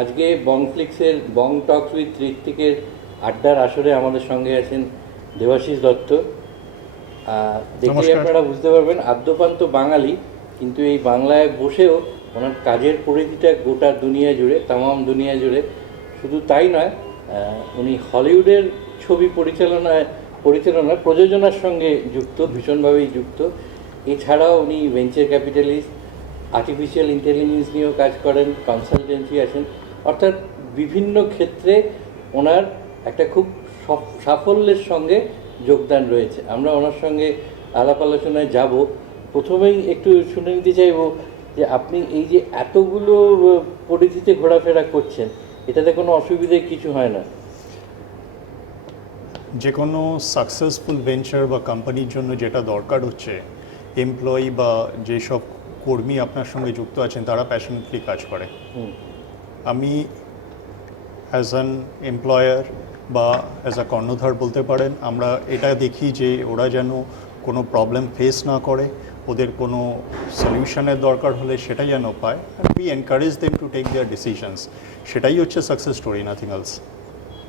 আজকে বংফ্লিক্সের বং talks with ঋত্বিকের আড্ডার আসরে আমাদের সঙ্গে আছেন দেবাশিস দত্ত। দেখে নমস্কার। আপনারা বুঝতে পারবেন আদ্যপান্ত বাঙালি, কিন্তু এই বাংলায় বসেও ওনার কাজের পরিধিটা গোটা দুনিয়া জুড়ে, তামাম দুনিয়া জুড়ে। শুধু তাই নয়, উনি হলিউডের ছবি পরিচালনা প্রযোজনার সঙ্গে যুক্ত, ভীষণভাবেই যুক্ত। এছাড়াও উনি ভেঞ্চার ক্যাপিটালিস্ট, আর্টিফিশিয়াল ইন্টেলিজেন্স নিয়েও কাজ করেন, কনসালটেন্সি আছেন। অর্থাৎ বিভিন্ন ক্ষেত্রে ওনার একটা খুব সাফল্যের সঙ্গে যোগদান রয়েছে। আমরা ওনার সঙ্গে আলাপ আলোচনায় যাব। প্রথমেই একটু শুনে নিতে চাইব যে আপনি এই যে এতগুলো পরিধিতে ঘোরাফেরা করছেন, এটাতে কোনো অসুবিধে কিছু হয় না? যে কোনো সাকসেসফুল ভেঞ্চার বা কোম্পানির জন্য যেটা দরকার হচ্ছে, এমপ্লয়ি বা যেসব কর্মী আপনার সঙ্গে যুক্ত আছেন তারা প্যাশনেটলি কাজ করে। আমি অ্যাজ অ্যান এমপ্লয়ার বা অ্যাজ আ কর্ণধার বলতে পারেন, আমরা এটা দেখি যে ওরা যেন কোনো প্রবলেম ফেস না করে, ওদের কোনো সলিউশনের দরকার হলে সেটা যেন পায়, and we encourage them to take their decisions. সেটাই হচ্ছে সাকসেস স্টোরি, নাথিং এলস।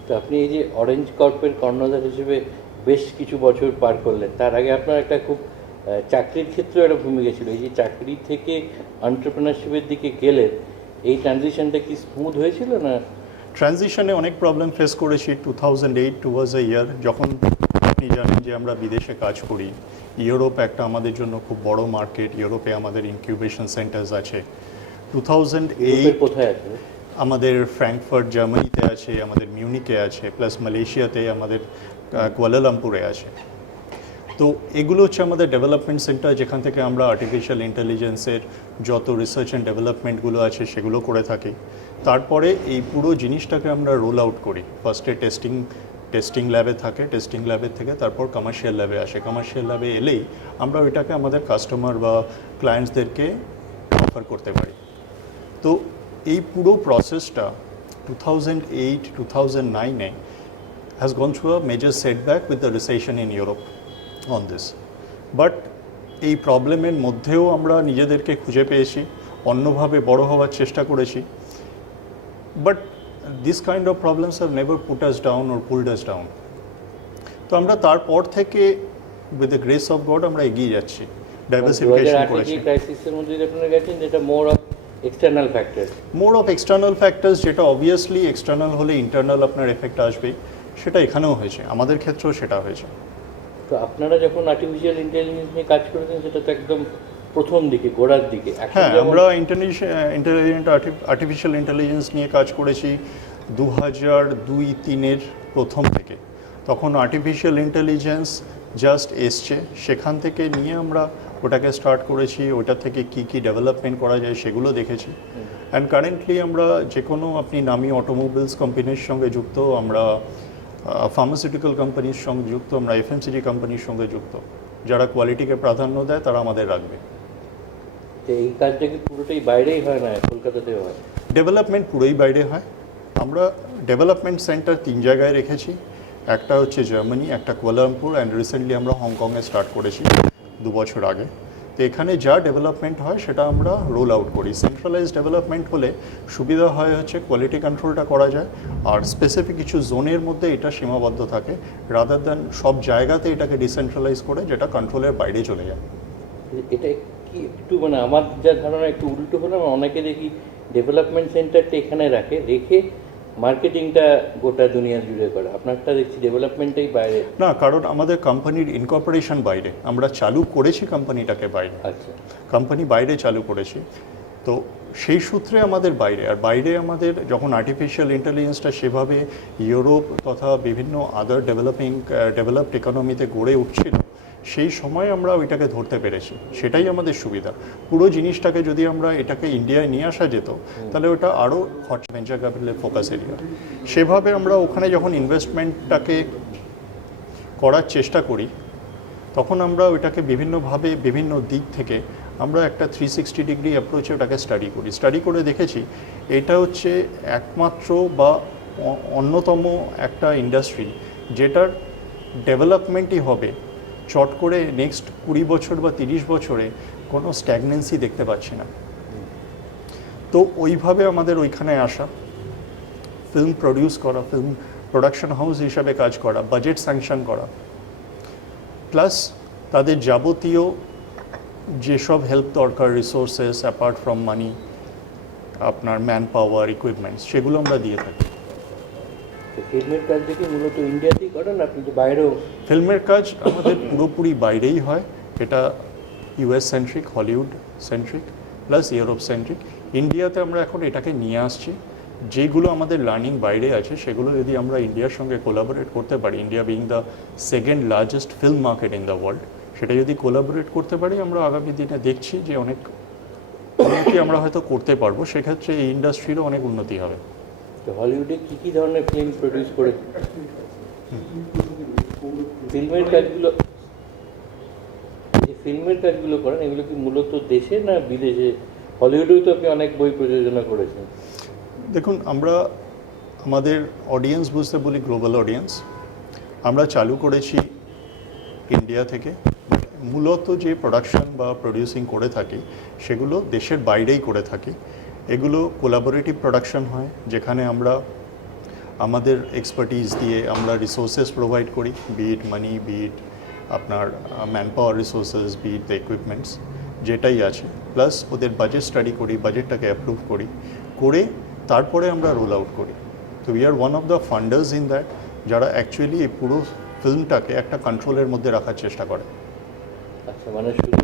তো আপনি এই যে অরেঞ্জ কর্পের কর্ণধার হিসেবে বেশ কিছু বছর পার করলেন, তার আগে আপনার একটা খুব চাকরির ক্ষেত্রেও একটা ভূমিকা ছিল। এই যে চাকরি থেকে এন্টারপ্রেনারশিপের দিকে গেলেন, এই ট্রানজিশনটা কি স্মুথ হয়েছিল না? ট্রানজিশনে অনেক প্রবলেম ফেস করেছি। 2008 ওয়াজ এ ইয়ার যখন আপনি জানেন যে আমরা বিদেশে কাজ করি। ইউরোপ একটা আমাদের জন্য খুব বড় মার্কেট, ইউরোপে আমাদের ইনকিউবেশন সেন্টার্স আছে। 2008 কোথায় আছে? আমাদের ফ্র্যাঙ্কফার্ট জার্মানিতে আছে, আমাদের মিউনিকে আছে, প্লাস মালয়েশিয়াতে আমাদের কুয়ালালামপুরে আছে। তো এগুলো হচ্ছে আমাদের ডেভেলপমেন্ট সেন্টার, যেখান থেকে আমরা আর্টিফিশিয়াল ইন্টেলিজেন্সের যত রিসার্চ অ্যান্ড ডেভেলপমেন্টগুলো আছে সেগুলো করে থাকি। তারপরে এই পুরো জিনিসটাকে আমরা রোল আউট করি। ফার্স্টে টেস্টিং ল্যাবে থাকে, টেস্টিং ল্যাবের থেকে তারপর কমার্শিয়াল ল্যাবে আসে। কমার্শিয়াল ল্যাবে এলেই আমরা ওইটাকে আমাদের কাস্টমার বা ক্লায়েন্টসদেরকে অফার করতে পারি। তো এই পুরো প্রসেসটা 2008-2009-এ has gone through a major setback with the recession in Europe on this. But এই প্রবলেমের মধ্যেও আমরা নিজেদেরকে খুঁজে পেয়েছি, অন্যভাবে বড় হওয়ার চেষ্টা করেছি। But this kind of problems have never put us down or pulled us down. তো আমরা তারপর থেকে with the grace of god আমরা এগিয়ে যাচ্ছি, ডাইভার্সিফিকেশন করেছি। ক্রাইসিসের মধ্যে আপনারা গেছেন, যেটা more of external factor. More of external factors, যেটা অবভিয়াসলি এক্সটার্নাল হলে ইন্টারনাল আপনার এফেক্ট আসবেই, সেটা এখানেও হয়েছে, আমাদের ক্ষেত্রেও সেটা হয়েছে। তো আপনারা যখন আর্টিফিশিয়াল ইন্টেলিজেন্স নিয়ে কাজ করেছেন, সেটা তো একদম প্রথম দিকে, গোড়ার দিকে। হ্যাঁ, আমরা ইন্টেলিজেন্ট আর্টিফিশিয়াল ইন্টেলিজেন্স নিয়ে কাজ করেছি 2002-03-এর প্রথম থেকে। তখন আর্টিফিশিয়াল ইন্টেলিজেন্স জাস্ট এসছে, সেখান থেকে নিয়ে আমরা ওটাকে স্টার্ট করেছি। ওটা থেকে কি কি ডেভেলপমেন্ট করা যায় সেগুলো দেখেছি। অ্যান্ড কারেন্টলি আমরা যে কোনো আপনি নামি অটোমোবাইলস কোম্পানির সঙ্গে যুক্ত, আমরা ফার্মাসিউটিক্যাল কোম্পানির সঙ্গে যুক্ত, আমরা এফএমসিজি কোম্পানির সঙ্গে যুক্ত। যারা কোয়ালিটিকে প্রাধান্য দেয় তারা আমাদের রাখবে। এই কাজটা কি পুরোটাই বাইরেই হয় না, কলকাতাতেও হয়? ডেভেলপমেন্ট পুরোই বাইরে হয়। আমরা ডেভেলপমেন্ট সেন্টার 3 জায়গায় রেখেছি। একটা হচ্ছে জার্মানি, একটা কুয়ালালামপুর, অ্যান্ড রিসেন্টলি আমরা হংকংয়ে স্টার্ট করেছি 2 বছর আগে। তো এখানে যা ডেভেলপমেন্ট হয় সেটা আমরা রোল আউট করি। সেন্ট্রালাইজ ডেভেলপমেন্ট হলে সুবিধা হয় হচ্ছে কোয়ালিটি কন্ট্রোলটা করা যায়, আর স্পেসিফিক কিছু জোনের মধ্যে এটা সীমাবদ্ধ থাকে, রাদার দ্যান সব জায়গাতে এটাকে ডিসেন্ট্রালাইজ করে যেটা কন্ট্রোলের বাইরে চলে যায়। এটা কি একটু মানে আমার যা ধারণা একটু উল্টো হলো, অনেকে দেখি ডেভেলপমেন্ট সেন্টারটা এখানে রেখে মার্কেটিংটা গোটা দুনিয়া জুড়ে করে। আপনারটা দেখছি ডেভেলপমেন্টটাই বাইরে। না, কারণ আমাদের কোম্পানির ইনকর্পোরেশন বাইরে, আমরা চালু করেছি কোম্পানিটাকে বাইরে। আচ্ছা, কোম্পানি বাইরে চালু করেছি, তো সেই সূত্রে আমাদের বাইরে। আর বাইরে আমাদের যখন আর্টিফিশিয়াল ইন্টেলিজেন্সটা সেভাবে ইউরোপ তথা বিভিন্ন আদার ডেভেলপড ইকোনমিতে গড়ে উঠছিল, সেই সময় আমরা ওইটাকে ধরতে পেরেছি। সেটাই আমাদের সুবিধা। পুরো জিনিসটাকে যদি আমরা এটাকে ইন্ডিয়ায় নিয়ে আসা যেত, তাহলে ওটা আরও হট ভেঞ্চার ক্যাপিটালের ফোকাস এরিয়া। সেভাবে আমরা ওখানে যখন ইনভেস্টমেন্টটাকে করার চেষ্টা করি, তখন আমরা ওইটাকে বিভিন্নভাবে বিভিন্ন দিক থেকে আমরা একটা 360 ডিগ্রি অ্যাপ্রোচে ওটাকে স্টাডি করে দেখেছি এটা হচ্ছে একমাত্র বা অন্যতম একটা ইন্ডাস্ট্রি যেটার ডেভেলপমেন্টই হবে চট করে নেক্সট 20 বছর বা 30 বছরে কোনো স্ট্যাগনেন্সি দেখতে পাচ্ছি না। তো ওইভাবে আমাদের ওইখানে আসা, ফিল্ম প্রডিউস করা, ফিল্ম প্রোডাকশন হাউস হিসাবে কাজ করা, বাজেট স্যাংশন করা, প্লাস তাদের যাবতীয় যেসব হেল্প দরকার, রিসোর্সেস অ্যাপার্ট ফ্রম মানি, আপনার ম্যান পাওয়ার, ইকুইপমেন্টস, সেগুলো আমরা দিয়ে থাকি। তো ফিল্মের কাজটা কি মূলত ইন্ডিয়াতেই করেন, আপনি তো বাইরেও? ফিল্মের কাজ আমাদের পুরোপুরি বাইরেই হয়, এটা US centric, Hollywood centric, plus Europe centric. ইন্ডিয়াতে আমরা এখন এটাকে নিয়ে আসছি, যেগুলো আমাদের লার্নিং বাইরে আছে সেগুলো যদি আমরা ইন্ডিয়ার সঙ্গে কোলাবোরেট করতে পারি, India being the second largest film market in the world, সেটা যদি কোলাবোরেট করতে পারি, আমরা আগামী দিনে দেখছি যে অনেক উন্নতি আমরা হয়তো করতে পারবো, সেক্ষেত্রে এই ইন্ডাস্ট্রিরও অনেক উন্নতি হবে। তো হলিউডে কী কী ধরনের ফিল্ম প্রডিউস করে ফিল্মের কাজগুলো, যে ফিল্মের কাজগুলো করেন এগুলো কি মূলত দেশে না বিদেশে? হলিউডেও তো আপনি অনেক বই প্রযোজনা করেছেন। দেখুন, আমরা আমাদের অডিয়েন্স বুঝতে বলি গ্লোবাল অডিয়েন্স, আমরা চালু করেছি ইন্ডিয়া থেকে, মূলত যে প্রোডাকশন বা প্রডিউসিং করে থাকি সেগুলো দেশের বাইরেই করে থাকি। এগুলো কোলাবোরেটিভ প্রোডাকশন হয়, যেখানে আমরা আমাদের এক্সপার্টিজ দিয়ে আমরা রিসোর্সেস প্রোভাইড করি, বিট মানি, বিট আপনার man power resources, be it the equipments, যেটাই আছে, প্লাস ওদের বাজেট স্টাডি করি, বাজেটটাকে অ্যাপ্রুভ করি, করে তারপরে আমরা রোল আউট করি। তো we are one of the funders in that, যারা অ্যাকচুয়ালি এই পুরো ফিল্মটাকে একটা কন্ট্রোলের মধ্যে রাখার চেষ্টা করে। আচ্ছা, মানে শুধু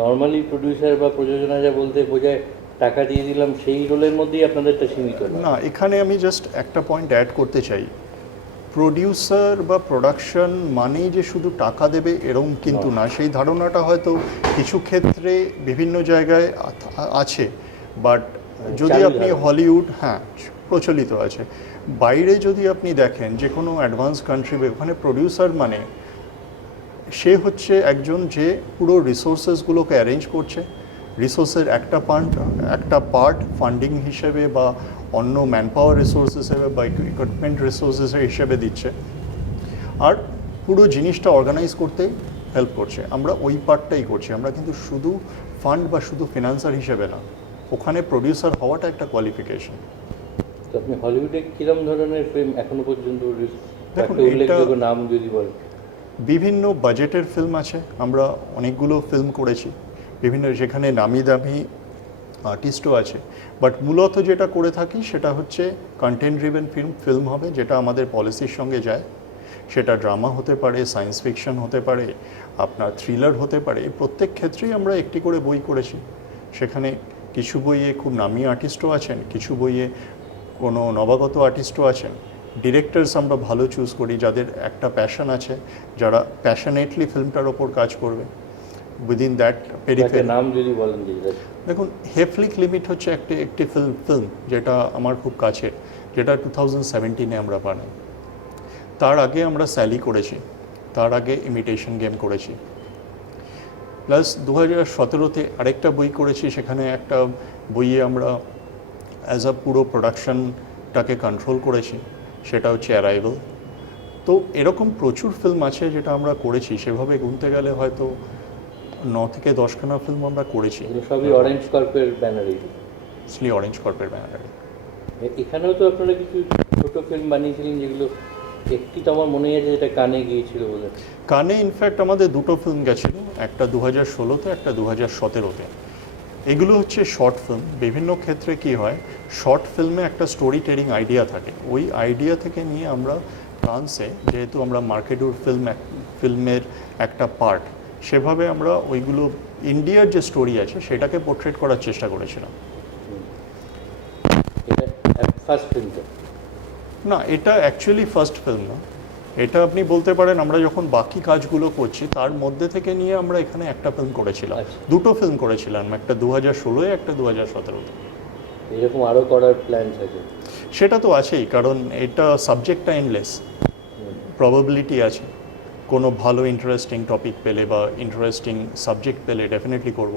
নর্মালি প্রডিউসার বা প্রযোজনা যা বলতে বোঝায় টাকা দিয়ে দিলাম, সেই রোলের মধ্যেই আপনাদেরটা সীমিত না, এখানে আমি জাস্ট একটা পয়েন্ট অ্যাড করতে চাই, প্রডিউসার বা প্রোডাকশন মানেই যে শুধু টাকা দেবে এরকম কিন্তু না। সেই ধারণাটা হয়তো কিছু ক্ষেত্রে বিভিন্ন জায়গায় আছে, বাট যদি আপনি হলিউড, হ্যাঁ প্রচলিত আছে, বাইরে যদি আপনি দেখেন যে কোনো অ্যাডভান্স কান্ট্রি, ওখানে প্রডিউসার মানে সে হচ্ছে একজন যে পুরো রিসোর্সেসগুলোকে অ্যারেঞ্জ করছে, রিসোর্সের একটা পার্ট ফান্ডিং হিসেবে বা অন্য ম্যান পাওয়ার রিসোর্স হিসেবে বা ইকুইপমেন্ট রিসোর্সেস হিসেবে দিচ্ছে, আর পুরো জিনিসটা অর্গানাইজ করতে হেল্প করছে। আমরা ওই পার্টটাই করছি, আমরা কিন্তু শুধু ফান্ড বা শুধু ফিনান্সার হিসেবে না, ওখানে প্রডিউসার হওয়াটা একটা কোয়ালিফিকেশন। তো আপনি হলিউডে কিরম ধরনের ফিল্ম এখনো পর্যন্ত দেখুন, উল্লেখযোগ্য নাম যদি বলেন? বিভিন্ন বাজেটের ফিল্ম আছে, আমরা অনেকগুলো ফিল্ম করেছি, বিভিন্ন যেখানে নামি দামি আর্টিস্টও আছে, বাট মূলত যেটা করে থাকি সেটা হচ্ছে কন্টেন্ট ড্রিভেন ফিল্ম হবে, যেটা আমাদের পলিসির সঙ্গে যায়। সেটা ড্রামা হতে পারে, সায়েন্স ফিকশন হতে পারে, আপনার থ্রিলার হতে পারে, প্রত্যেক ক্ষেত্রেই আমরা একটি করে বই করেছি। সেখানে কিছু বইয়ে খুব নামি আর্টিস্টও আছেন, কিছু বইয়ে কোনো নবাগত আর্টিস্টও আছেন। ডিরেক্টরস আমরা ভালো চুজ করি, যাদের একটা প্যাশন আছে, যারা প্যাশনেটলি ফিল্মটার ওপর কাজ করবে উইদিন দ্যাট পেরিফেরি। নাম যদি বলেন? দেখুন, হেফলিক লিমিট হচ্ছে একটি ফিল্ম যেটা আমার খুব কাছে, যেটা 2017-এ আমরা বানাই। তার আগে আমরা স্যালি করেছি, তার আগে ইমিটেশন গেম করেছি, প্লাস 2017-তে আরেকটা বই করেছি। সেখানে একটা বইয়ে আমরা অ্যাজ আ পুরো প্রোডাকশনটাকে কন্ট্রোল করেছি, সেটা হচ্ছে অ্যারাইভাল। তো এরকম প্রচুর ফিল্ম আছে যেটা আমরা করেছি, সেভাবে গুনতে গেলে হয়তো 9 থেকে 10খানা ফিল্ম আমরা করেছি। সবই অরেঞ্জ কর্পের ব্যানারে? অরেঞ্জ কর্পের ব্যানারে। এখানেও তো আপনারা কিছু ছোট ফিল্ম বানিয়েছিলেন, যেগুলো একটি তো আমার মনে আছে যেটা কানে গিয়েছিল বলে। কানে ইনফ্যাক্ট আমাদের দুটো ফিল্ম গেছিলো, একটা 2016-তে, একটা 2017-তে। এগুলো হচ্ছে শর্ট ফিল্ম। বিভিন্ন ক্ষেত্রে কি হয়, শর্ট ফিল্মে একটা স্টোরি টেলিং আইডিয়া থাকে, ওই আইডিয়া থেকে নিয়ে আমরা ফ্রান্সে, যেহেতু আমরা মার্কেটুর ফিল্মের একটা পার্ট, সেভাবে আমরা ওইগুলো ইন্ডিয়ার যে স্টোরি আছে সেটাকে পোর্ট্রেট করার চেষ্টা করেছিলাম। এটা ফার্স্ট ফিল্ম না, এটা অ্যাকচুয়ালি ফার্স্ট ফিল্ম না, এটা আপনি বলতে পারেন আমরা যখন বাকি কাজগুলো করছি তার মধ্যে থেকে নিয়ে আমরা এখানে একটা ফিল্ম করেছিলাম। দুটো ফিল্ম করেছিলাম, একটা 2016-এ, একটা 2017-তে। এরকম আরও করার প্ল্যান থাকে? সেটা তো আছেই, কারণ এটা সাবজেক্টটা এন্ডলেস, প্রবাবিলিটি আছে। কোনো ভালো ইন্টারেস্টিং টপিক পেলে বা ইন্টারেস্টিং সাবজেক্ট পেলে ডেফিনেটলি করব।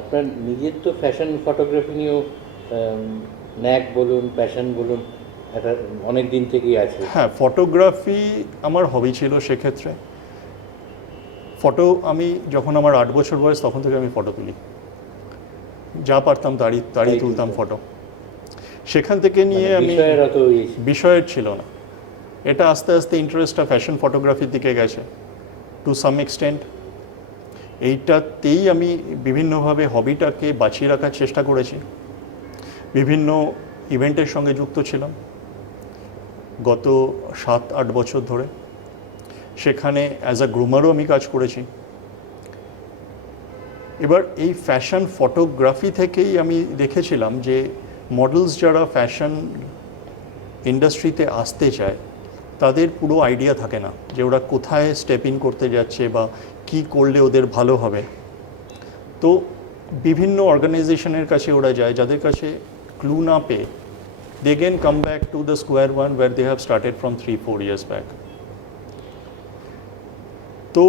আপনার নিজের তো ফ্যাশন ফটোগ্রাফি নিয়েও ন্যাক বলুন, প্যাশন বলুন, এটা অনেক দিন থেকেই আছে। হ্যাঁ, ফটোগ্রাফি আমার হবি ছিল। সেক্ষেত্রে আমি যখন আমার 8 বছর বয়স, তখন থেকে আমি ফটো তুলি, যা পারতাম তারই তুলতাম ফটো। সেখান থেকে নিয়ে মানে আমি বিষয়ের অত বিষয়ের ছিল না, এটা আস্তে আস্তে ইন্টারেস্টটা ফ্যাশন ফটোগ্রাফির দিকে গেছে টু সাম এক্সটেন্ট। এইটাতেই আমি বিভিন্নভাবে হবিটাকে বাঁচিয়ে রাখার চেষ্টা করেছি, বিভিন্ন ইভেন্টের সঙ্গে যুক্ত ছিলাম গত 7-8 বছর ধরে। সেখানে অ্যাজ আ গ্রুমারও আমি কাজ করেছি। এবার এই ফ্যাশন ফটোগ্রাফি থেকেই আমি দেখেছিলাম যে মডেলস যারা ফ্যাশন ইন্ডাস্ট্রিতে আসতে চায় তাদের পুরো আইডিয়া থাকে না যে ওরা কোথায় স্টেপ ইন করতে যাচ্ছে বা কি করলে ওদের ভালো হবে। তো বিভিন্ন অর্গানাইজেশনের কাছে ওরা যায় যাদের কাছে ক্লু না পেয়ে they can come back to the square one where they have started from 3-4 years back. তো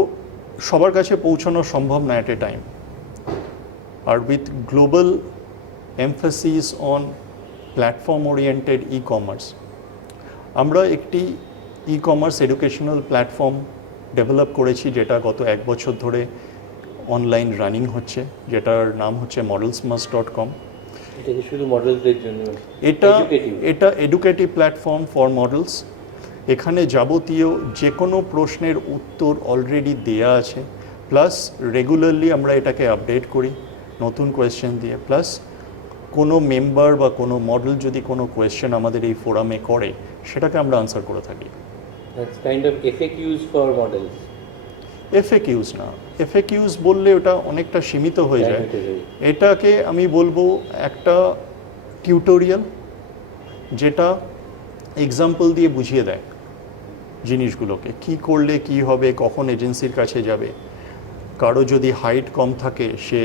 সবার কাছে পৌঁছানো সম্ভব না অ্যাট এ টাইম। আর with global emphasis on platform oriented e commerce, আমরা একটি e commerce educational platform develop করেছি যেটা গত 1 বছর ধরে অনলাইন রানিং হচ্ছে, যেটার নাম হচ্ছে modelsmust.com। এটা কি শুধু মডেলসদের জন্য? এটা Educative? এটা এডুকেটিভ প্ল্যাটফর্ম ফর মডেলস। এখানে যাবতীয় যে কোনো প্রশ্নের উত্তর অলরেডি দেয়া আছে, প্লাস রেগুলারলি আমরা এটাকে আপডেট করি নতুন কোয়েশ্চেন দিয়ে। প্লাস কোনো মেম্বার বা কোনো মডেল যদি কোনো কোয়েশ্চেন আমাদের এই ফোরামে করে সেটাকে আমরা আনসার করে থাকি। That's kind of FAQs for models. এফএকিউজ না, এফএকিউজ বললে ওটা অনেকটা সীমিত হয়ে যায়। এটাকে আমি বলবো একটা টিউটোরিয়াল যেটা এক্সাম্পল দিয়ে বুঝিয়ে দেয় জিনিসগুলোকে, কি করলে কি হবে, কখন এজেন্সির কাছে যাবে। কারো যদি হাইট কম থাকে সে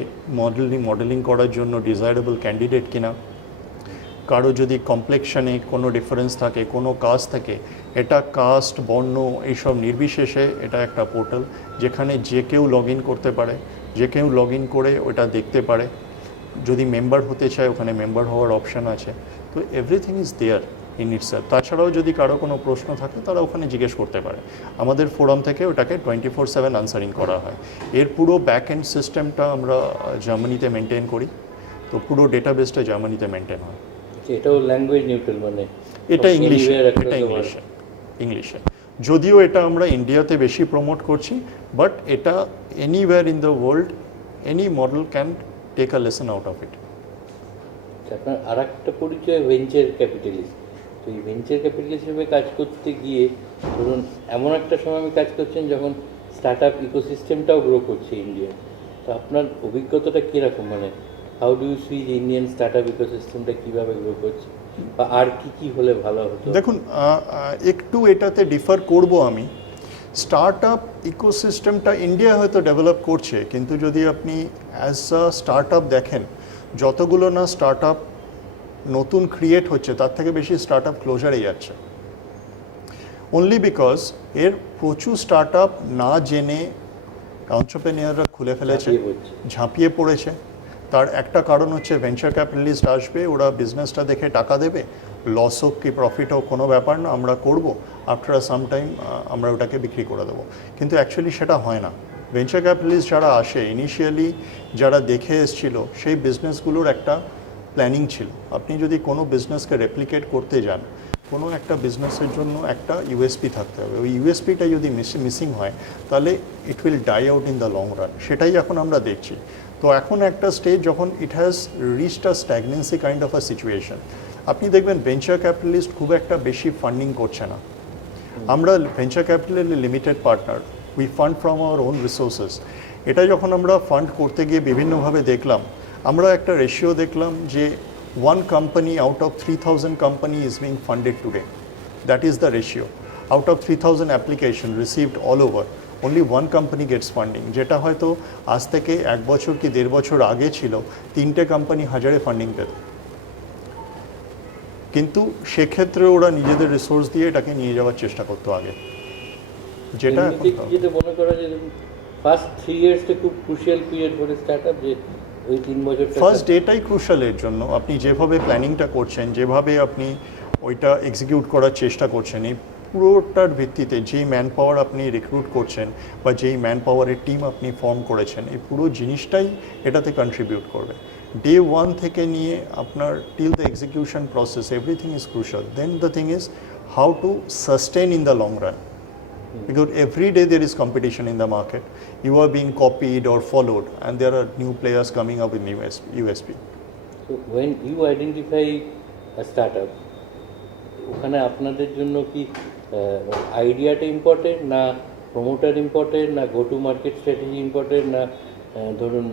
মডেলিং করার জন্য ডিজায়ারেবল ক্যান্ডিডেট কিনা, কারো যদি কমপ্লেকশনে কোনো ডিফারেন্স থাকে, কোনো কাস্ট থাকে, এটা কাস্ট বর্ণ এইসব নির্বিশেষে এটা একটা পোর্টাল যেখানে যে কেউ লগ ইন করতে পারে, যে কেউ লগ ইন করে ওটা দেখতে পারে। যদি মেম্বার হতে চায় ওখানে মেম্বার হওয়ার অপশান আছে। তো everything is there in itself. তাছাড়াও যদি কারো কোনো প্রশ্ন থাকে তারা ওখানে জিজ্ঞেস করতে পারে। আমাদের ফোরাম থেকে ওটাকে 24/7 আনসারিং করা হয়। এর পুরো ব্যাক এন্ড সিস্টেমটা আমরা জার্মানিতে মেনটেন করি, তো পুরো ডেটাবেসটা জার্মানিতে মেনটেন হয়। এটাও ল্যাঙ্গুয়েজ নিউট্রাল, মানে এটা ইংলিশে, anywhere across এটা the world. ইংলিশে। যদিও এটা আমরা ইন্ডিয়াতে বেশি প্রমোট করছি, বাট এটা anywhere in the world any model can take a lesson out of it. আপনার আর একটা পরিচয় ভেঞ্চার ক্যাপিটালিস্ট। তো এই ভেঞ্চার ক্যাপিটালিস্ট হিসেবে কাজ করতে গিয়ে ধরুন এমন একটা সময় আমি কাজ করছেন যখন স্টার্ট আপ ইকোসিস্টেমটাও গ্রো করছে ইন্ডিয়া। তো আপনার অভিজ্ঞতাটা কীরকম, মানে হাউ ডু ইউ সি যে ইন্ডিয়ান স্টার্ট আপ ইকোসিস্টেমটা কীভাবে গ্রো করছে, বা আর কি হলে ভালো হতো? দেখুন, একটু এটাতে ডিফার করব আমি। স্টার্ট আপ ইকোসিস্টেমটা ইন্ডিয়া হয়তো ডেভেলপ করছে, কিন্তু যদি আপনি অ্যাজ আ স্টার্ট আপ দেখেন, যতগুলো না স্টার্ট আপ নতুন ক্রিয়েট হচ্ছে তার থেকে বেশি স্টার্ট আপ ক্লোজারে যাচ্ছে। অনলি বিকজ এর প্রচুর স্টার্ট আপ না জেনে এন্টারপ্রেনিয়াররা খুলে ফেলেছে, ঝাঁপিয়ে পড়েছে। তার একটা কারণ হচ্ছে ভেঞ্চার ক্যাপিটালিস্ট আসবে, ওরা বিজনেসটা দেখে টাকা দেবে, লস হোক কি প্রফিট হোক কোনো ব্যাপার না, আমরা করব, আফটার সাম টাইম আমরা ওটাকে বিক্রি করে দেবো। কিন্তু অ্যাকচুয়ালি সেটা হয় না। ভেঞ্চার ক্যাপিটালিস্ট যারা আসে ইনিশিয়ালি যারা দেখে এসেছিল সেই বিজনেসগুলোর একটা প্ল্যানিং ছিল। আপনি যদি কোনো বিজনেসকে রেপ্লিকেট করতে যান, কোনো একটা বিজনেসের জন্য একটা ইউএসপি থাকতে হবে। ওই ইউএসপিটা যদি মিসিং হয় তাহলে it will die out in the long run. সেটাই এখন আমরা দেখছি। তো এখন একটা স্টেজ যখন it has reached a stagnancy kind of a situation, আপনি দেখবেন ভেঞ্চার ক্যাপিটালিস্ট খুব একটা বেশি ফান্ডিং করছে না। আমরা ভেঞ্চার ক্যাপিটালের limited partner, we fund from our own resources. এটা যখন আমরা ফান্ড করতে গিয়ে বিভিন্নভাবে দেখলাম, আমরা একটা রেশিও দেখলাম যে 1 company out of 3,000 company is being funded today. That is the ratio. Out of 3,000 applications received all over, only 1 company gets funding. যেটা হয়তো আজ থেকে 1 বছর কি 1.5 বছর আগে ছিল 3টে কোম্পানি হাজারে ফান্ডিং পেত, কিন্তু সেক্ষেত্রে ওরা নিজেদের রিসোর্স দিয়ে এটাকে নিয়ে যাওয়ার চেষ্টা করতো আগে। যেটা যেটা মনে করা যায় ফার্স্ট 3 ইয়ার্সটা খুব crucial period for start up, যে ওই 3 বছর ফার্স্ট ডেটাই ক্রুশালের জন্য। আপনি যেভাবে প্ল্যানিংটা করছেন, যেভাবে আপনি ওইটা এক্সিকিউট করার চেষ্টা করছেন, এই পুরোটার ভিত্তিতে যেই ম্যান পাওয়ার আপনি রিক্রুট করছেন বা যেই ম্যান পাওয়ারের টিম আপনি ফর্ম করেছেন, এই পুরো জিনিসটাই এটাতে কন্ট্রিবিউট করবে। ডে ওয়ান থেকে নিয়ে আপনার till the execution process everything is crucial. Then the thing is how to sustain in the long run, because every day there is competition in the market. You are being copied or followed, and there are new players coming up with new USP. So when you identify a startup, ওখানে আপনাদের জন্য কি আইডিয়াটা important, না promoter important, না go to market strategy important, না ধরুন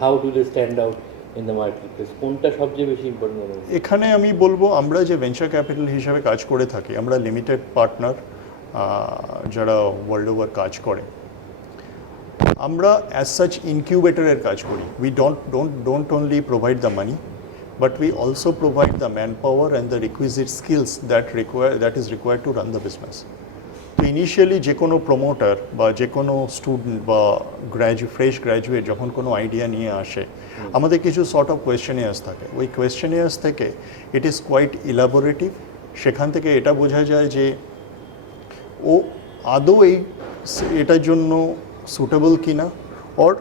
how do they stand out in the market place, কোনটা সবচেয়ে বেশি ইম্পর্টেন্ট মনে হয়? এখানে আমি বলবো আমরা যে ভেঞ্চার ক্যাপিটাল হিসাবে কাজ করে থাকি, আমরা লিমিটেড পার্টনার যারা ওয়ার্ল্ড ওভার কাজ করে, আমরা অ্যাজ সাচ ইনকিউবেটরের কাজ করি। We don't only provide the money, but we also provide the manpower and the requisite skills that is required to run the business. তো ইনিশিয়ালি যে কোনো প্রমোটার বা যে কোনো স্টুডেন্ট বা ফ্রেশ গ্র্যাজুয়েট যখন কোনো আইডিয়া নিয়ে আসে, আমাদের কিছু সর্ট অফ কোয়েশ্চেনিয়ার্স থাকে। ওই কোয়েশ্চেনিয়ার্স থেকে ইট ইজ কোয়াইট ইলাবোরেটিভ। সেখান থেকে এটা বোঝা যায় যে ও আদৌ এটার জন্য সুটেবল কিনা, অর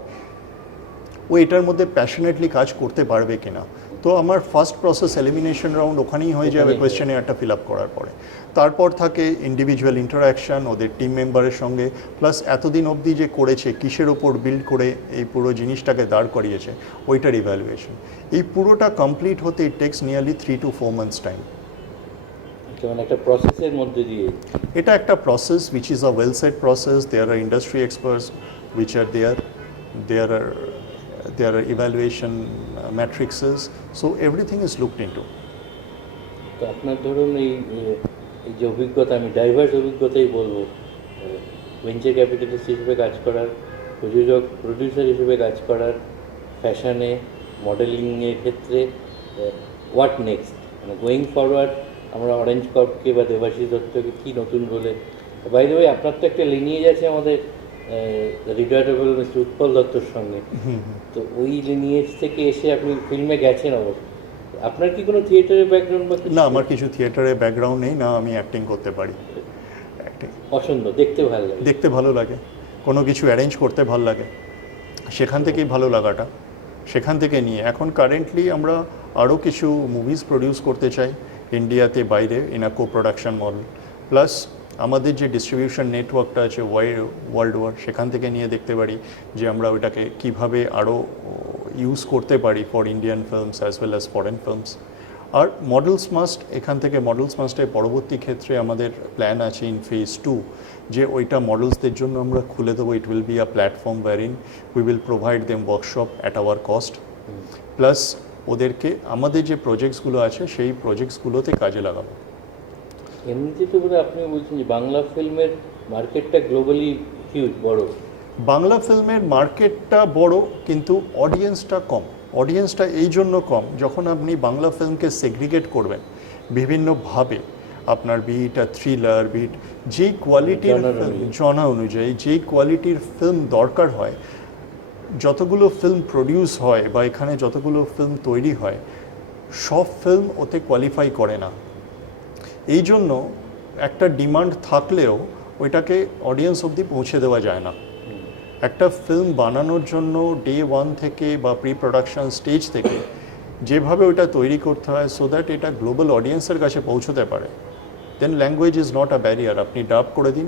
ও এটার মধ্যে প্যাশনেটলি কাজ করতে পারবে কিনা। তো আমার ফার্স্ট প্রসেস এলিমিনেশন রাউন্ড ওখানেই হয়ে যাবে কোয়েশ্চেনিয়ারটা ফিল আপ করার পরে। তারপর থাকে ইন্ডিভিজুয়াল ইন্টারাকশান ওদের টিম মেম্বারের সঙ্গে, প্লাস এতদিন অবধি যে করেছে, কিসের ওপর বিল্ড করে এই পুরো জিনিসটাকে দাঁড় করিয়েছে, ওইটার ইভ্যালুয়েশন। এই পুরোটা কমপ্লিট হতে it takes nearly 3 to 4 months time. মানে একটা প্রসেসের মধ্যে দিয়ে এটা একটা process which is a well set process. There are industry experts which are there are evaluation matrices, so everything is looked into. তো আপনার ধরুন এই যে অভিজ্ঞতা, আমি ডাইভার্স অভিজ্ঞতাই বলবো, ভেঞ্চার ক্যাপিটালিস্ট হিসেবে কাজ করার, প্রযোজক প্রডিউসার হিসেবে কাজ করার, ফ্যাশনে মডেলিংয়ের ক্ষেত্রে, হোয়াট নেক্সট, মানে গোয়িং ফরওয়ার্ড আমরা অরেঞ্জ কর্পকে বা দেবাশিস দত্তকে কী নতুন রোলে, বাই দ্য ওয়ে আপনার তো একটা লিনিয়েজ আছে আমাদের রিটায়ারেবল মিস্টার উৎপল দত্তর সঙ্গে, তো ওই লিনিয়েজ থেকে এসে আপনি ফিল্মে গেছেন অবশ্য। আপনার কি কোনো থিয়েটারের ব্যাকগ্রাউন্ড বা? না, আমার কিছু থিয়েটারের ব্যাকগ্রাউন্ড নেই, না আমি অ্যাক্টিং করতে পারি। অ্যাক্টিং পছন্দ, দেখতে ভালো লাগে, দেখতে ভালো লাগে, কোনো কিছু অ্যারেঞ্জ করতে ভালো লাগে, সেখান থেকেই ভালো লাগাটা, সেখান থেকে নিয়ে এখন কারেন্টলি আমরা আরও কিছু মুভিজ প্রডিউস করতে চাই ইন্ডিয়াতে, বাইরে, in a co production model. Plus আমাদের যে ডিস্ট্রিবিউশন নেটওয়ার্কটা আছে ওয়ার্ল্ড ওয়ার, সেখান থেকে নিয়ে দেখতে পারি যে আমরা ওইটাকে কীভাবে আরও ইউজ করতে পারি for Indian films as well as foreign films. আর মডেলস মাস্ট, এখান থেকে মডেলস মাস্টের পরবর্তী ক্ষেত্রে আমাদের প্ল্যান আছে ইন ফেজ 2 যে ওইটা মডেলসদের জন্য আমরা খুলে দেবো। It will be a platform wherein we will provide them workshop at our cost, plus ওদেরকে আমাদের যে প্রজেক্টসগুলো আছে সেই প্রজেক্টসগুলোতে কাজে লাগাবো। এমনিতে তো বলে আপনি বলছেন যে বাংলা ফিল্মের মার্কেটটা গ্লোবালি হিউজ, বড়। বাংলা ফিল্মের মার্কেটটা বড়, কিন্তু অডিয়েন্সটা কম। অডিয়েন্সটা এই জন্য কম, যখন আপনি বাংলা ফিল্মকে সেগ্রিগেট করবেন বিভিন্নভাবে, আপনার বিটা থ্রিলার, বিট যেই কোয়ালিটির জনা অনুযায়ী যেই কোয়ালিটির ফিল্ম দরকার হয়, যতগুলো ফিল্ম প্রডিউস হয় বা এখানে যতগুলো ফিল্ম তৈরি হয়, সব ফিল্ম ওতে কোয়ালিফাই করে না। এই জন্য একটা ডিমান্ড থাকলেও ওইটাকে অডিয়েন্স অবধি পৌঁছে দেওয়া যায় না। একটা ফিল্ম বানানোর জন্য ডে 1 থেকে বা প্রি প্রোডাকশন স্টেজ থেকে যেভাবে ওইটা তৈরি করতে হয় সো দ্যাট এটা গ্লোবাল অডিয়েন্সের কাছে পৌঁছতে পারে, then language is not a barrier. আপনি ডাব করে দিন,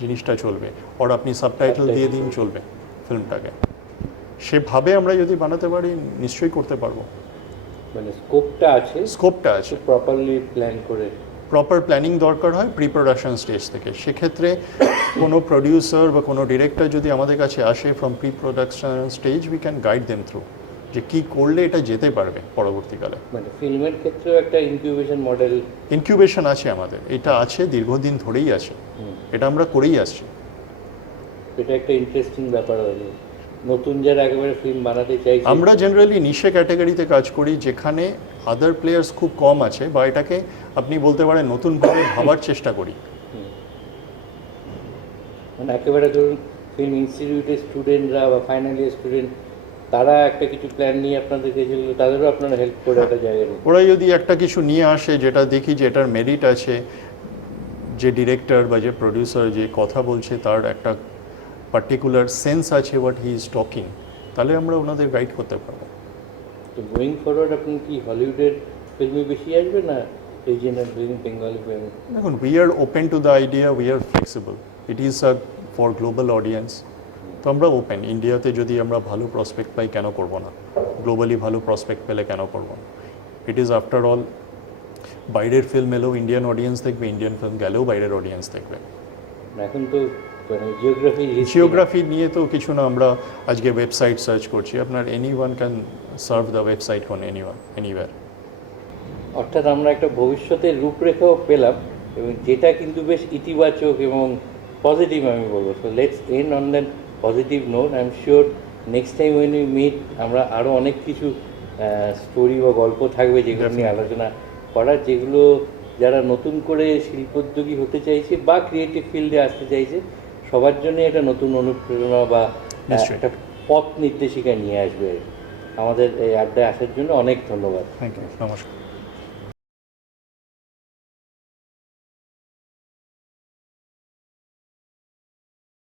জিনিসটা চলবে, ওর আপনি সাবটাইটেল দিয়ে দিন, চলবে ফিল্মটাকে। সেভাবে আমরা যদি বানাতে পারি নিশ্চয়ই করতে পারবো। মানে স্কোপটা আছে, প্রপারলি প্ল্যান করে প্রপার প্ল্যানিং দরকার হয় প্রি প্রোডাকশন স্টেজ থেকে। সেক্ষেত্রে কোনো প্রডিউসার বা কোনো ডিরেক্টর যদি আমাদের কাছে আসে from pre production stage, we can guide them through যে কী করলে এটা যেতে পারবে পরবর্তীকালে। মানে ফিল্মের ক্ষেত্রেও একটা ইনকিউবেশন আছে আমাদের, এটা আছে, দীর্ঘদিন ধরেই আছে, এটা আমরা করেই আসছি। এটা একটা ইন্টারেস্টিং ব্যাপার হলো, নতুন যারা একেবারে ফিল্ম বানাতে চাইছে। আমরা জেনারেলি নিশে ক্যাটাগরিতে কাজ করি যেখানে আদার প্লেয়ার্স খুব কম আছে, বা এটাকে আপনি বলতে পারেন নতুনভাবে ভাবার চেষ্টা করি। মানে একেবারে ধরুন ফিল্ম ইনস্টিটিউটের স্টুডেন্টরা বা ফাইনাল ইয়ার স্টুডেন্ট, তারা একটা কিছু প্ল্যান নিয়ে আপনাদের কাছে, তাদেরও আপনারা হেল্প করে একটা জায়গায়। ওরা যদি একটা কিছু নিয়ে আসে যেটা দেখি যে এটার মেরিট আছে, যে ডিরেক্টর বা যে প্রডিউসার যে কথা বলছে তার একটা পার্টিকুলার সেন্স আছে হোয়াট হি ইজ টকিং, তাহলে আমরা ওনাদের গাইড করতে পারবো। তো গোয়িং ফরওয়ার্ড আপনি কি হলিউডের ফিল্মে বেশি আসবে না রিজিয়নাল ফিল্ম, বেঙ্গলি ফিল্ম? দেখুন, we are open to the idea, we are flexible. It is for global audience. তো আমরা ওপেন। ইন্ডিয়াতে যদি আমরা ভালো প্রসপেক্ট পাই, কেন করব না? গ্লোবালি ভালো প্রসপেক্ট পেলে কেন করব না? ইট ইজ আফটার অল, বাইরের ফিল্ম এলেও ইন্ডিয়ান অডিয়েন্স দেখবে, ইন্ডিয়ান ফিল্ম গেলেও বাইরের অডিয়েন্স দেখবে। এখন তো মানে জিওগ্রাফি নিয়ে তো কিছু না, আমরা আজকে ওয়েবসাইট সার্চ করছি, আপনার any one can serve the website on anywhere. অর্থাৎ আমরা একটা ভবিষ্যতের রূপরেখাও পেলাম, এবং যেটা কিন্তু বেশ ইতিবাচক এবং পজিটিভ আমি বলবো। So let's end on that positive note. I am sure next time when we meet আমরা আরও অনেক কিছু স্টোরি বা গল্প থাকবে যেগুলো নিয়ে আলোচনা করার, যেগুলো যারা নতুন করে শিল্পোদ্যোগী হতে চাইছে বা ক্রিয়েটিভ ফিল্ডে আসতে চাইছে সবার জন্য একটা নতুন অনুপ্রেরণা বা নিশ্চয়ই। একটা পথ নির্দেশিকা নিয়ে আসবে। আমাদের এই আড্ডায় আসার জন্য অনেক ধন্যবাদ। থ্যাংক ইউ, নমস্কার।